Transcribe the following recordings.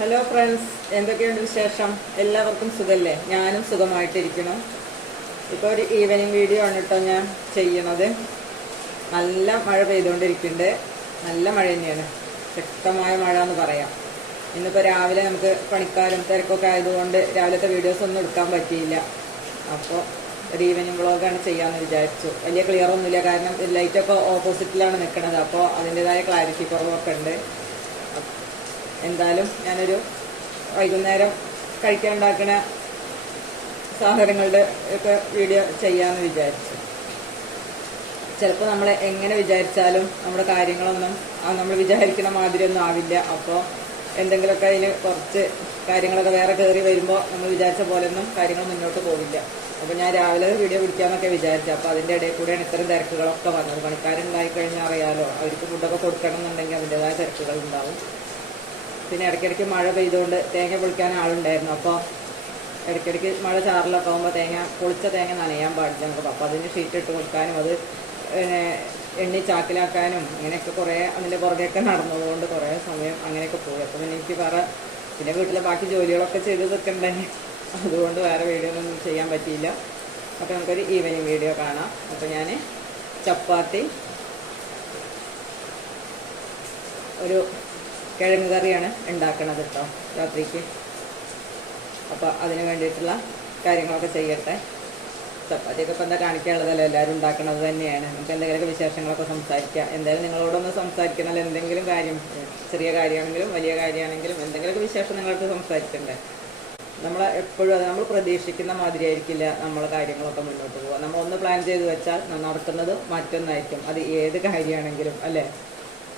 Hello friends എന്തൊക്കെയുണ്ട് വിശേഷം? എല്ലാവർക്കും സുഖമല്ലേ ഞാനും സുഖമായിട്ടിരിക്കണം ഇപ്പോൾ ഒരു ഈവനിങ് വീഡിയോ ആണ് കേട്ടോ ഞാൻ ചെയ്യണത്. നല്ല മഴ പെയ്തുകൊണ്ടിരിക്കുന്നുണ്ട് നല്ല മഴ തന്നെയാണ്. ശക്തമായ മഴ എന്ന് പറയാം. ഇന്നിപ്പോൾ രാവിലെ നമുക്ക് പണിക്കാരും തിരക്കൊക്കെ ആയതുകൊണ്ട് രാവിലത്തെ വീഡിയോസ് ഒന്നും എടുക്കാൻ പറ്റിയില്ല. അപ്പോൾ ഒരു ഈവനിങ് വ്ളോഗാണ് ചെയ്യാമെന്ന് വിചാരിച്ചു. വലിയ ക്ലിയർ ഒന്നുമില്ല. കാരണം ലൈറ്റൊക്കെ ഓപ്പോസിറ്റിലാണ് നിൽക്കുന്നത് അപ്പോൾ അതിന്റെതായ ക്ലാരിറ്റി കുറവൊക്കെ ഉണ്ട്. എന്തായാലും ഞാനൊരു വൈകുന്നേരം കഴിക്കാൻ ഉണ്ടാക്കുന്ന സാധനങ്ങളുടെ ഒക്കെ വീഡിയോ ചെയ്യാമെന്ന് വിചാരിച്ചു. ചിലപ്പോൾ നമ്മൾ എങ്ങനെ വിചാരിച്ചാലും നമ്മുടെ കാര്യങ്ങളൊന്നും നമ്മൾ വിചാരിക്കുന്ന മാതിരി ഒന്നും ആവില്ല. അപ്പോൾ എന്തെങ്കിലുമൊക്കെ അതിന് കുറച്ച് കാര്യങ്ങളൊക്കെ വേറെ കയറി വരുമ്പോൾ നമ്മൾ വിചാരിച്ച പോലെ ഒന്നും കാര്യങ്ങൾ മുന്നോട്ട് പോവില്ല. അപ്പോൾ ഞാൻ രാവിലെ വീഡിയോ പിടിക്കാമെന്നൊക്കെ വിചാരിച്ചു. അപ്പോൾ അതിന്റെ ഇടയിൽ കൂടെയാണ് ഇത്തരം തിരക്കുകളൊക്കെ വന്നത്. പണിക്കാരുണ്ടായി കഴിഞ്ഞാൽ അറിയാലോ അവർക്ക് ഫുഡൊക്കെ കൊടുക്കണം എന്നുണ്ടെങ്കിൽ അതിന്റെതായ തിരക്കുകൾ ഉണ്ടാവും. പിന്നെ ഇടയ്ക്കിടയ്ക്ക് മഴ പെയ്തുകൊണ്ട് തേങ്ങ പൊളിക്കാൻ ആളുണ്ടായിരുന്നു. അപ്പോൾ ഇടയ്ക്കിടയ്ക്ക് മഴ ചാറിലൊക്കെ ആകുമ്പോൾ തേങ്ങ പൊളിച്ച തേങ്ങ നനയാൻ പാടില്ല നമുക്ക് അപ്പോൾ അതിന് ഷീറ്റ് ഇട്ട് കൊടുക്കാനും അത് പിന്നെ എണ്ണി ചാക്കിലാക്കാനും അങ്ങനെയൊക്കെ കുറേ അതിന്റെ പുറകെയൊക്കെ നടന്നതുകൊണ്ട് കുറേ സമയം അങ്ങനെയൊക്കെ പോയി. അപ്പോൾ പിന്നെ എനിക്ക് വേറെ പിന്നെ വീട്ടിലെ ബാക്കി ജോലികളൊക്കെ ചെയ്ത് നിൽക്കണ്ടേ അതുകൊണ്ട് വേറെ വീഡിയോ ഒന്നും ചെയ്യാൻ പറ്റിയില്ല. അപ്പോൾ നമുക്കൊരു ഈവനിങ് വീഡിയോ കാണാം. അപ്പോൾ ഞാൻ ചപ്പാത്തി ഒരു കിഴങ്ങ് കറിയാണ് ഉണ്ടാക്കണത് കേട്ടോ രാത്രിക്ക്. അപ്പോൾ അതിന് വേണ്ടിയിട്ടുള്ള കാര്യങ്ങളൊക്കെ ചെയ്യട്ടെ. ചപ്പാത്തിയൊക്കെ ഇപ്പം എന്താ കാണിക്കാനുള്ളതല്ലോ? എല്ലാവരും ഉണ്ടാക്കണത് തന്നെയാണ്. നമുക്ക് എന്തെങ്കിലുമൊക്കെ വിശേഷങ്ങളൊക്കെ സംസാരിക്കാം. എന്തായാലും നിങ്ങളോടൊന്ന് സംസാരിക്കണമല്ല എന്തെങ്കിലും കാര്യം ചെറിയ കാര്യമാണെങ്കിലും വലിയ കാര്യമാണെങ്കിലും എന്തെങ്കിലുമൊക്കെ വിശേഷം നിങ്ങളടുത്ത് സംസാരിക്കണ്ടേ? നമ്മൾ എപ്പോഴും അത് നമ്മൾ പ്രതീക്ഷിക്കുന്ന മാതിരി ആയിരിക്കില്ല നമ്മളെ കാര്യങ്ങളൊക്കെ മുന്നോട്ട് പോകുക നമ്മൾ ഒന്ന് പ്ലാൻ ചെയ്ത് വെച്ചാൽ നടക്കുന്നത് മറ്റൊന്നായിരിക്കും. അത് ഏത് കാര്യമാണെങ്കിലും അല്ലേ?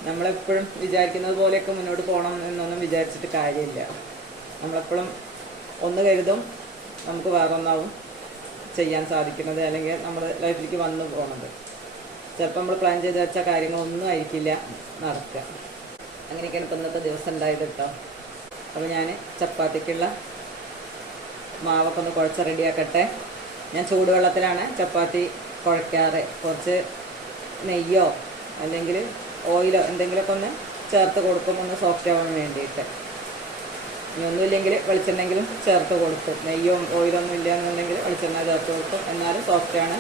നമ്മളെപ്പോഴും വിചാരിക്കുന്നത് പോലെയൊക്കെ മുന്നോട്ട് പോകണം എന്നൊന്നും വിചാരിച്ചിട്ട് കാര്യമില്ല. നമ്മളെപ്പോഴും ഒന്ന് കരുതും നമുക്ക് വേറൊന്നാവും ചെയ്യാൻ സാധിക്കുന്നത് അല്ലെങ്കിൽ നമ്മൾ ലൈഫിലേക്ക് വന്നു പോകുന്നത് ചിലപ്പോൾ നമ്മൾ പ്ലാൻ ചെയ്ത് വെച്ച കാര്യങ്ങളൊന്നും ആയിരിക്കില്ല നടക്കുക അങ്ങനെയൊക്കെയാണ് ഇപ്പം ഇന്നത്തെ ദിവസം ഉണ്ടായത് കേട്ടോ അപ്പോൾ ഞാൻ ചപ്പാത്തിക്കുള്ള മാവൊക്കെ ഒന്ന് കുഴച്ച് റെഡിയാക്കട്ടെ. ഞാൻ ചൂടുവെള്ളത്തിലാണ് ചപ്പാത്തി കുഴയ്ക്കാറ് കുറച്ച് നെയ്യോ അല്ലെങ്കിൽ ഓയിലോ എന്തെങ്കിലുമൊക്കെ ഒന്ന് ചേർത്ത് കൊടുക്കും ഒന്ന് സോഫ്റ്റ് ആവാൻ വേണ്ടിയിട്ട്. ഇനി ഒന്നുമില്ലെങ്കിൽ വെളിച്ചെണ്ണെങ്കിലും ചേർത്ത് കൊടുക്കും. നെയ്യോ ഓയിലോ ഒന്നും ഇല്ല എന്നുണ്ടെങ്കിൽ വെളിച്ചെണ്ണ ചേർത്ത് കൊടുക്കും. എന്നാലും സോഫ്റ്റാണ്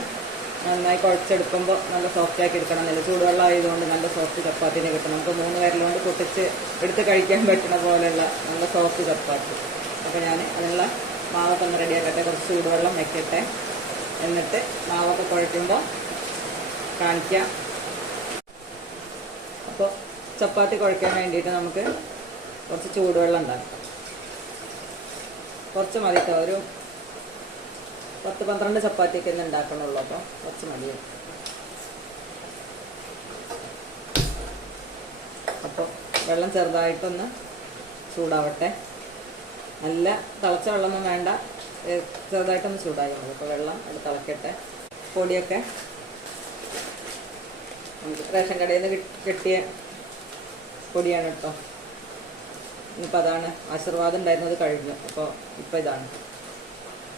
നന്നായി കുഴച്ചെടുക്കുമ്പോൾ നല്ല സോഫ്റ്റ് ആക്കി എടുക്കണം. നല്ല ചൂടുവെള്ളം ആയതുകൊണ്ട് നല്ല സോഫ്റ്റ് ചപ്പാത്തിനെ കിട്ടും നമുക്ക് മൂന്ന് പേരിലുകൊണ്ട് പൊട്ടിച്ച് എടുത്ത് കഴിക്കാൻ പറ്റുന്ന പോലെയുള്ള നല്ല സോഫ്റ്റ് ചപ്പാത്തി. അപ്പോൾ ഞാൻ അതിനുള്ള മാവൊക്കെ ഒന്ന് റെഡിയാക്കട്ടെ കുറച്ച് ചൂടുവെള്ളം വെക്കട്ടെ. എന്നിട്ട് മാവൊക്കെ കുഴയ്ക്കുമ്പോൾ കാണിക്കാം. ചപ്പാത്തി കുഴക്കാൻ വേണ്ടിയിട്ട് നമുക്ക് കുറച്ച് ചൂടുവെള്ളം ഉണ്ടാക്കാം. കുറച്ച് മതി ഒരു പത്ത് പന്ത്രണ്ട് ചപ്പാത്തിയൊക്കെ ഒന്ന് ഉണ്ടാക്കണുള്ളൂ. അപ്പോൾ കുറച്ച് മതി. അപ്പോൾ വെള്ളം ചെറുതായിട്ടൊന്ന് ചൂടാവട്ടെ. നല്ല തിളച്ച വെള്ളമൊന്നും വേണ്ട. ചെറുതായിട്ടൊന്ന് ചൂടായി മതി. അപ്പോൾ വെള്ളം അത് തിളക്കട്ടെ. പൊടിയൊക്കെ നമുക്ക് റേഷൻ കടയിൽ നിന്ന് കിട്ടിയ പൊടിയാണ് കേട്ടോ. ഇനിയിപ്പോൾ അതാണ് ആശീർവാദം ഉണ്ടായിരുന്നത് കഴിഞ്ഞു. അപ്പോൾ ഇപ്പോൾ ഇതാണ്.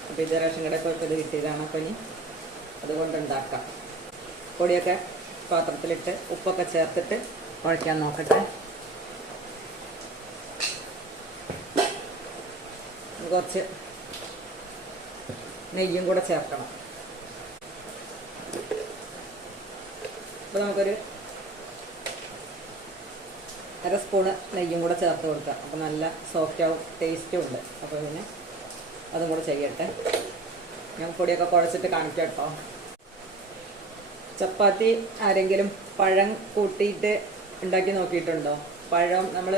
അപ്പോൾ ഇത് റേഷൻ പോയപ്പോൾ ഇത് കിട്ടിയതാണ്. അപ്പോൾ ഇനി അതുകൊണ്ട് ഉണ്ടാക്കാം. പൊടിയൊക്കെ പാത്രത്തിലിട്ട് ഉപ്പൊക്കെ ചേർത്തിട്ട് കുഴയ്ക്കാൻ നോക്കട്ടെ. കുറച്ച് നെയ്യും കൂടെ ചേർക്കണം. അപ്പോൾ നമുക്കൊരു അര സ്പൂണ് നെയ്യും കൂടെ ചേർത്ത് കൊടുക്കുക. അപ്പോൾ നല്ല സോഫ്റ്റ് ആവും ടേസ്റ്റും ഉണ്ട്. അപ്പോൾ പിന്നെ അതും കൂടെ ചെയ്യട്ടെ. ഞാൻ പൊടിയൊക്കെ കുഴച്ചിട്ട് കാണിക്കാം കേട്ടോ. ചപ്പാത്തി ആരെങ്കിലും പഴം കൂട്ടിയിട്ട് ഉണ്ടാക്കി നോക്കിയിട്ടുണ്ടോ? പഴം നമ്മൾ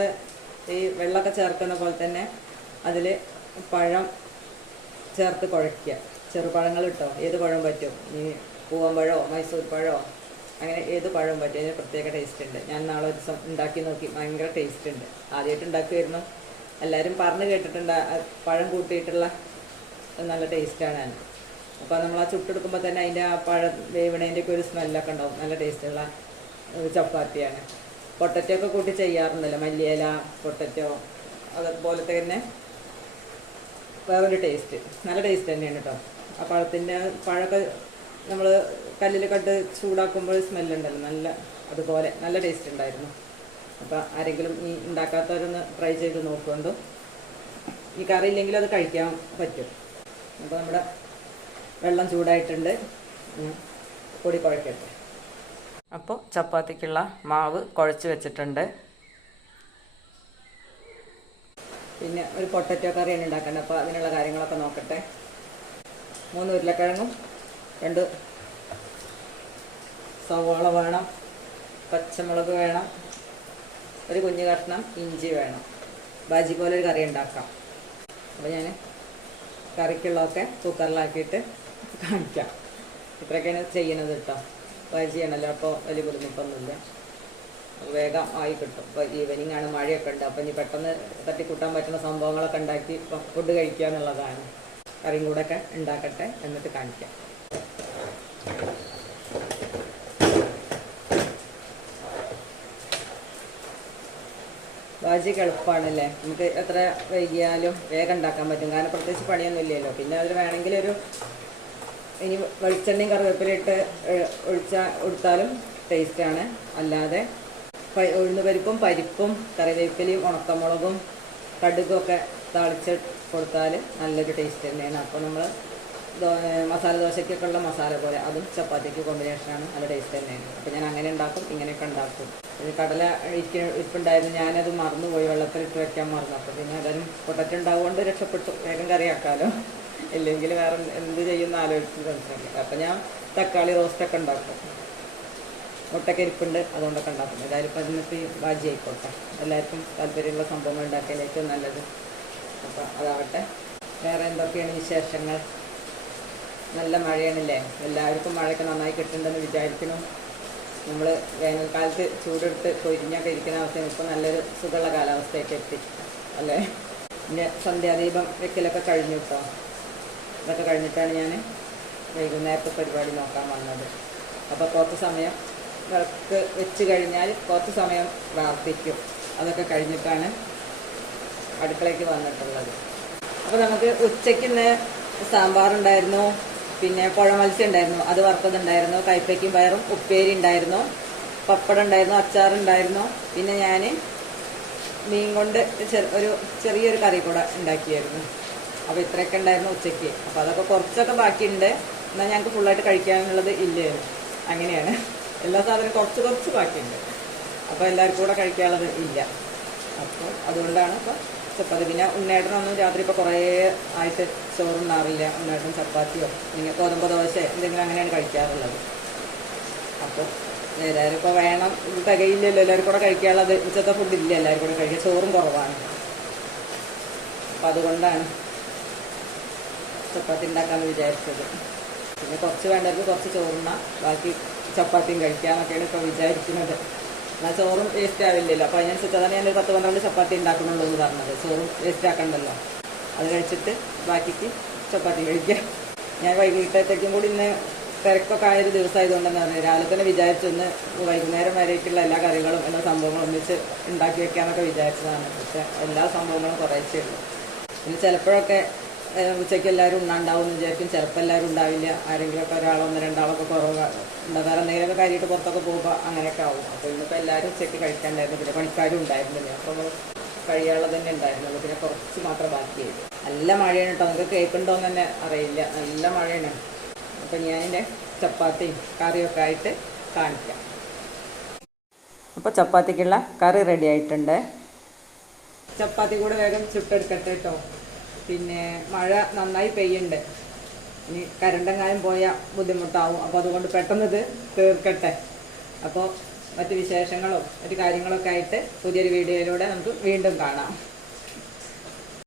ഈ വെള്ളമൊക്കെ ചേർക്കുന്ന പോലെ തന്നെ അതിൽ പഴം ചേർത്ത് കുഴയ്ക്കുക. ചെറുപഴങ്ങൾ ഇട്ടോ ഏത് പഴം പറ്റും? ഈ പൂവമ്പഴമോ മൈസൂർ പഴമോ അങ്ങനെ ഏത് പഴവും അതിന് പ്രത്യേക ടേസ്റ്റ് ഉണ്ട്. ഞാൻ നാളെ ഒരു ദിവസം ഉണ്ടാക്കി നോക്കി. ഭയങ്കര ടേസ്റ്റ് ഉണ്ട്. ആദ്യമായിട്ട് ഉണ്ടാക്കുമായിരുന്നു എല്ലാവരും പറഞ്ഞു കേട്ടിട്ടുണ്ട് പഴം കൂട്ടിയിട്ടുള്ള നല്ല ടേസ്റ്റാണ് അപ്പോൾ നമ്മൾ ആ ചുട്ടെടുക്കുമ്പോൾ തന്നെ അതിന്റെ ആ പഴം വേവണേന്റെ ഒക്കെ ഒരു സ്മെല്ലൊക്കെ ഉണ്ടാവും. നല്ല ടേസ്റ്റുള്ള ചപ്പാത്തിയാണ്. പൊട്ടറ്റോ ഒക്കെ കൂട്ടി ചെയ്യാറുണ്ടല്ലോ. മല്ലിയില പൊട്ടറ്റോ അതുപോലത്തെ തന്നെ വേറൊരു ടേസ്റ്റ് നല്ല ടേസ്റ്റ് തന്നെയാണ് കേട്ടോ ആ പഴത്തിന്റെ പഴമൊക്കെ നമ്മൾ കല്ലിൽ കണ്ട് ചൂടാക്കുമ്പോൾ സ്മെല്ലുണ്ടല്ലോ നല്ല അതുപോലെ നല്ല ടേസ്റ്റ് ഉണ്ടായിരുന്നു. അപ്പോൾ ആരെങ്കിലും ഈ ഉണ്ടാക്കാത്തവരൊന്ന് ട്രൈ ചെയ്ത് നോക്കുന്നുണ്ട് ഈ കറി ഇല്ലെങ്കിൽ അത് കഴിക്കാൻ പറ്റും. അപ്പോൾ നമ്മുടെ വെള്ളം ചൂടായിട്ടുണ്ട്. പൊടി കുഴക്കട്ടെ. അപ്പോൾ ചപ്പാത്തിക്കുള്ള മാവ് കുഴച്ച് വെച്ചിട്ടുണ്ട്. പിന്നെ ഒരു പൊട്ടറ്റോ കറിയാണ് ഉണ്ടാക്കേണ്ടത്. അപ്പോൾ അതിനുള്ള കാര്യങ്ങളൊക്കെ നോക്കട്ടെ. മൂന്ന് ഉരുളക്കിഴങ്ങും രണ്ട് സവാള വേണം പച്ചമുളക് വേണം ഒരു കുഞ്ഞു കഷ്ണം ഇഞ്ചി വേണം. ബാജി പോലെ ഒരു കറി ഉണ്ടാക്കാം. അപ്പോൾ ഞാൻ കറിക്കുള്ളതൊക്കെ കുക്കറിലാക്കിയിട്ട് കാണിക്കാം. ഇത്രയൊക്കെയാണ് ചെയ്യണത് കേട്ടോ. ബാജി അപ്പോൾ വലിയ ബുദ്ധിമുട്ടൊന്നുമില്ല. വേഗം ആയി കിട്ടും. ഇപ്പോൾ ഈവനിങ് ആണ് മഴയൊക്കെ ഉണ്ട്. അപ്പം ഇനി പെട്ടെന്ന് തട്ടിക്കൂട്ടാൻ പറ്റുന്ന സംഭവങ്ങളൊക്കെ ഉണ്ടാക്കി ഫുഡ് കഴിക്കുക എന്നുള്ളതാണ് കറിയും കൂടെ ഒക്കെ ഉണ്ടാക്കട്ടെ എന്നിട്ട് കാണിക്കാം. ബാജിക്ക് എളുപ്പമാണല്ലേ നമുക്ക് എത്ര വൈകിയാലും വേഗം ഉണ്ടാക്കാൻ പറ്റും. കാരണം പ്രത്യേകിച്ച് പണിയൊന്നും ഇല്ലല്ലോ. പിന്നെ അതിൽ വേണമെങ്കിൽ ഒരു ഇനി വെളിച്ചെണ്ണയും കറിവേപ്പിലിട്ട് ഒഴിച്ചാൽ കൊടുത്താലും ടേസ്റ്റാണ് അല്ലാതെ ഉഴുന്ന് പരിപ്പും പരിപ്പും കറിവേപ്പിലയും ഉണക്കമുളകും കടുകൊക്കെ താളിച്ച് കൊടുത്താൽ നല്ലൊരു ടേസ്റ്റ് തന്നെയാണ്. അപ്പോൾ നമ്മൾ മസാല ദോശയ്ക്കൊക്കെ ഉള്ള മസാല പോലെ. അതും ചപ്പാത്തിക്ക് കോമ്പിനേഷനാണ് നല്ല ടേസ്റ്റ് തന്നെയാണ്. അപ്പോൾ ഞാൻ അങ്ങനെ ഉണ്ടാക്കും ഇങ്ങനെയൊക്കെ ഉണ്ടാക്കും. ഇത് കടല ഇരിക്ക ഇരിപ്പുണ്ടായിരുന്നു. ഞാനത് മറന്നുപോയി. വെള്ളത്തിലിട്ട് വെക്കാൻ മറന്നു. അപ്പോൾ പിന്നെ അതൊരു പൊട്ടറ്റ് ഉണ്ടാവുകൊണ്ട് രക്ഷപ്പെട്ടു. വേഗം കറിയാക്കാമല്ലോ ഇല്ലെങ്കിൽ വേറെ എന്ത് ചെയ്യുന്ന ആലോചിച്ച് മനസ്സിലാക്കി അപ്പം ഞാൻ തക്കാളി റോസ്റ്റൊക്കെ ഉണ്ടാക്കും. മുട്ടയ്ക്ക് ഇരിപ്പുണ്ട് അതുകൊണ്ടൊക്കെ ഉണ്ടാക്കും. ഏതായാലും ഇപ്പം അതിനകത്ത് ബാജി ആയിക്കോട്ടെ. എല്ലാവർക്കും താല്പര്യമുള്ള സംഭവങ്ങൾ ഉണ്ടാക്കിയാൽ ഏറ്റവും നല്ലത്. അപ്പോൾ അതാവട്ടെ. വേറെ എന്തൊക്കെയാണ് വിശേഷങ്ങൾ? നല്ല മഴയാണല്ലേ? എല്ലാവർക്കും മഴയൊക്കെ നന്നായി കിട്ടുന്നുണ്ടെന്ന് വിചാരിക്കുന്നു. നമ്മൾ വേനൽക്കാലത്ത് ചൂടെടുത്ത് കൊരിഞ്ഞൊക്കെ ഇരിക്കുന്ന അവസ്ഥയാണ്. ഇപ്പോൾ നല്ലൊരു സുഖമുള്ള കാലാവസ്ഥയൊക്കെ എത്തി അല്ലേ? പിന്നെ സന്ധ്യാദീപം വെക്കലൊക്കെ കഴിഞ്ഞു കേട്ടോ ഇതൊക്കെ കഴിഞ്ഞിട്ടാണ് ഞാൻ വൈകുന്നേരത്തെ പരിപാടി നോക്കാൻ വന്നത്. അപ്പോൾ കുറച്ച് സമയം വിളക്ക് വെച്ച് കഴിഞ്ഞാൽ കുറച്ച് സമയം പ്രാർത്ഥിക്കും. അതൊക്കെ കഴിഞ്ഞിട്ടാണ് അടുക്കളയ്ക്ക് വന്നിട്ടുള്ളത്. അപ്പോൾ നമുക്ക് ഉച്ചയ്ക്ക് ഇന്ന് സാമ്പാറുണ്ടായിരുന്നു. പിന്നെ പുഴ മത്സ്യം ഉണ്ടായിരുന്നു അത് വറുത്തതുണ്ടായിരുന്നു കൈപ്പയ്ക്കും പയറും ഉപ്പേരി ഉണ്ടായിരുന്നു പപ്പടം ഉണ്ടായിരുന്നു അച്ചാറുണ്ടായിരുന്നു പിന്നെ ഞാൻ മീൻ കൊണ്ട് ഒരു ചെറിയൊരു കറി കൂടെ ഉണ്ടാക്കിയായിരുന്നു. അപ്പോൾ ഇത്രയൊക്കെ ഉണ്ടായിരുന്നു ഉച്ചയ്ക്ക്. അപ്പോൾ അതൊക്കെ കുറച്ചൊക്കെ ബാക്കിയുണ്ട്. എന്നാൽ ഞങ്ങൾക്ക് ഫുള്ളായിട്ട് കഴിക്കാനുള്ളത് ഇല്ലായിരുന്നു അങ്ങനെയാണ്. എല്ലാ സാധനവും കുറച്ച് കുറച്ച് ബാക്കിയുണ്ട്. അപ്പോൾ എല്ലാവർക്കും കൂടെ കഴിക്കാനുള്ളത് ഇല്ല. അപ്പോൾ അതുകൊണ്ടാണ് ഇപ്പോൾ ചപ്പാത്തി. പിന്നെ ഉണ്ണേട്ടനൊന്നും രാത്രി ഇപ്പോൾ കുറേ ആയിട്ട് ചോറുണ്ണാറില്ല. ഉണ്ണേട്ടൻ ചപ്പാത്തിയോ ഇങ്ങനെ ഗോതമ്പ് ദോശ എന്തെങ്കിലും അങ്ങനെയാണ് കഴിക്കാറുള്ളത്. അപ്പോൾ എല്ലാവരും ഇപ്പോൾ വേണം ഇത് തികയില്ലല്ലോ. എല്ലാവരും കൂടെ കഴിക്കാനുള്ളത് ഉച്ചത്തെ ഫുഡ് ഇല്ല. എല്ലാവരും കൂടെ കഴിക്കുക ചോറും കുറവാണ്. അപ്പം അതുകൊണ്ടാണ് ചപ്പാത്തി ഉണ്ടാക്കാമെന്ന് വിചാരിച്ചത്. പിന്നെ കുറച്ച് വേണ്ടവർക്ക് കുറച്ച് ചോറുണ്ണ. ബാക്കി ചപ്പാത്തിയും കഴിക്കാമെന്നൊക്കെയാണ് ഇപ്പോൾ വിചാരിക്കുന്നത്. എന്നാൽ ചോറും വേസ്റ്റ് ആവില്ലല്ലോ. അപ്പോൾ അതിനനുസരിച്ച് അതാണ് ഞാൻ പത്ത് പന്ത്രണ്ട് ചപ്പാത്തി ഉണ്ടാക്കുന്നുള്ളൂ എന്ന് പറഞ്ഞത്. ചോറും വേസ്റ്റ് ആക്കണ്ടല്ലോ. അത് കഴിച്ചിട്ട് ബാക്കിക്ക് ചപ്പാത്തി കഴിക്കാം. ഞാൻ വൈകിട്ടത്തേക്കും കൂടി ഇന്ന് തിരക്കൊക്കെ ആയൊരു ദിവസമായതുകൊണ്ടെന്ന് പറഞ്ഞു രാവിലെ തന്നെ വിചാരിച്ചൊന്ന് വൈകുന്നേരം വരേക്കുള്ള എല്ലാ കറികളും എല്ലാ സംഭവങ്ങളും ഒന്നിച്ച് ഉണ്ടാക്കി വെക്കാമെന്നൊക്കെ വിചാരിച്ചതാണ്. പക്ഷെ എല്ലാ സംഭവങ്ങളും കുറേച്ചേ ഉള്ളൂ. പിന്നെ ചിലപ്പോഴൊക്കെ ഉച്ചയ്ക്ക് എല്ലാവരും ഉണ്ണാണ്ടാവും എന്ന് വിചാരിക്കും. ചിലപ്പോൾ എല്ലാവരും ഉണ്ടാവില്ല. ആരെങ്കിലുമൊക്കെ ഒരാളോ ഒന്ന് രണ്ടാളൊക്കെ കുറവ് ഉണ്ടാകാൻ എന്തെങ്കിലുമൊക്കെ കാര്യമായിട്ട് പുറത്തൊക്കെ പോകുമ്പോൾ അങ്ങനെയൊക്കെ ആവും. അപ്പോൾ ഇന്നിപ്പോൾ എല്ലാവരും ഉച്ചയ്ക്ക് കഴിക്കാണ്ടായിരുന്നു. പിന്നെ പണിക്കാരും ഉണ്ടായിരുന്നില്ല. അപ്പോൾ കഴിയാനുള്ളത് തന്നെ ഉണ്ടായിരുന്നുള്ളൂ പിന്നെ കുറച്ച് മാത്രം ബാക്കിയായി. നല്ല മഴയാണ് കേട്ടോ നിങ്ങൾക്ക് കേൾക്കുന്നുണ്ടോ എന്ന് തന്നെ അറിയില്ല. നല്ല മഴയാണ്. അപ്പം ഞാനിന്റെ ചപ്പാത്തിയും കറിയൊക്കെ ആയിട്ട് കാണിക്കാം. അപ്പോൾ ചപ്പാത്തിക്കുള്ള കറി റെഡി ആയിട്ടുണ്ട്. ചപ്പാത്തി കൂടെ വേഗം ചുട്ടെടുക്കട്ടെ കേട്ടോ പിന്നെ മഴ നന്നായി പെയ്യുന്നുണ്ട്. ഇനി കരണ്ടെങ്ങാനും പോയാൽ ബുദ്ധിമുട്ടാവും. അപ്പോൾ അതുകൊണ്ട് പെട്ടെന്ന് ഇത് തീർക്കട്ടെ. അപ്പോൾ മറ്റ് വിശേഷങ്ങളും മറ്റു കാര്യങ്ങളൊക്കെ ആയിട്ട് പുതിയൊരു വീഡിയോയിലൂടെ നമുക്ക് വീണ്ടും കാണാം.